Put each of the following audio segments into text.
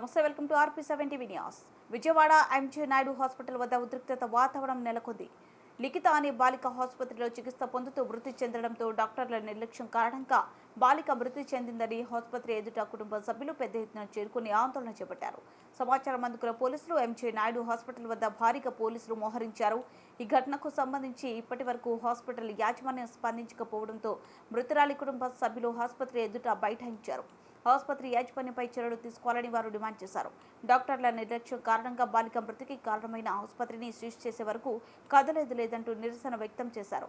నమస్తే welcome to RP seven TV news. Vijayawada MJ Naidu hospital వద్ద ఉద్రిక్తత వాతావరణం నెలకొంది. లిఖిత అనే బాలిక ఆసుపత్రిలో చికిత్స పొందుతూ మృతి చెందడంతో డాక్టర్ల నిర్లక్ష్యం కారణంగా బాలిక మృతి చెందిందని ఆసుపత్రి ఎదుట కుటుంబ సభ్యులు పెద్ద ఎత్తున చేరుకుని ఆందోళన చేపట్టారు. సమాచారం అందుకున్న పోలీసులు ఎంజే నాయుడు హాస్పిటల్ వద్ద భారీగా పోలీసులు మోహరించారు. ఈ ఘటనకు సంబంధించి ఇప్పటి వరకు హాస్పిటల్ యాజమాన్యం స్పందించకపోవడంతో మృతురాలి కుటుంబ సభ్యులు ఆసుపత్రి ఎదుట బైఠాయించారు. ఆసుపత్రి యాజమాన్యంపై చర్యలు తీసుకోవాలని వారు డిమాండ్ చేశారు డాక్టర్ల నిర్లక్ష్యం కారణంగా బాలిక మృతికి కారణమైన ఆసుపత్రిని సీజ్ చేసే వరకు కదలేదు లేదంటూ నిరసన వ్యక్తం చేశారు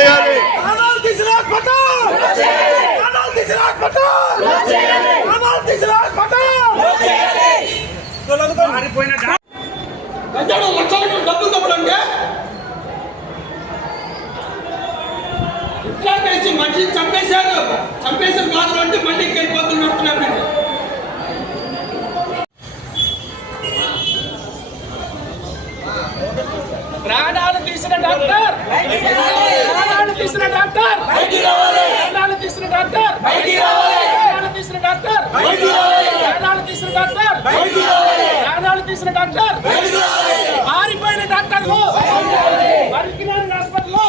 చేయాలి ప్రాణాలు తీసిన హాస్పిటల్! ప్రాణాలు తీసిన హాస్పిటల్! ప్రాణాలు తీసిన హాస్పిటల్! గంజాడు లక్షలకు డబ్బులు తప్పడంటే ఇట్లా చేసి మనిషిని చంపేశారు చంపేసిన కాదు అంటే మళ్ళీ వెళ్ళిపోతులు నడుతున్నారు మీరు ప్రాణాలు తీసిన డాక్టర్ తీసిన డాక్టర్. బయటికి రావాలి. ప్రాణాలు తీసిన డాక్టర్. బయటికి రావాలి. ప్రాణాలు తీసిన డాక్టర్. బయటికి రావాలి. ప్రాణాలు తీసిన డాక్టర్. బయటికి రావాలి. తీసిన డాక్టర్. బయటికి రావాలి. మారిపోయిన డాక్టర్లు. బయటికి రావాలి. మరికినాని హాస్పిటల్లో.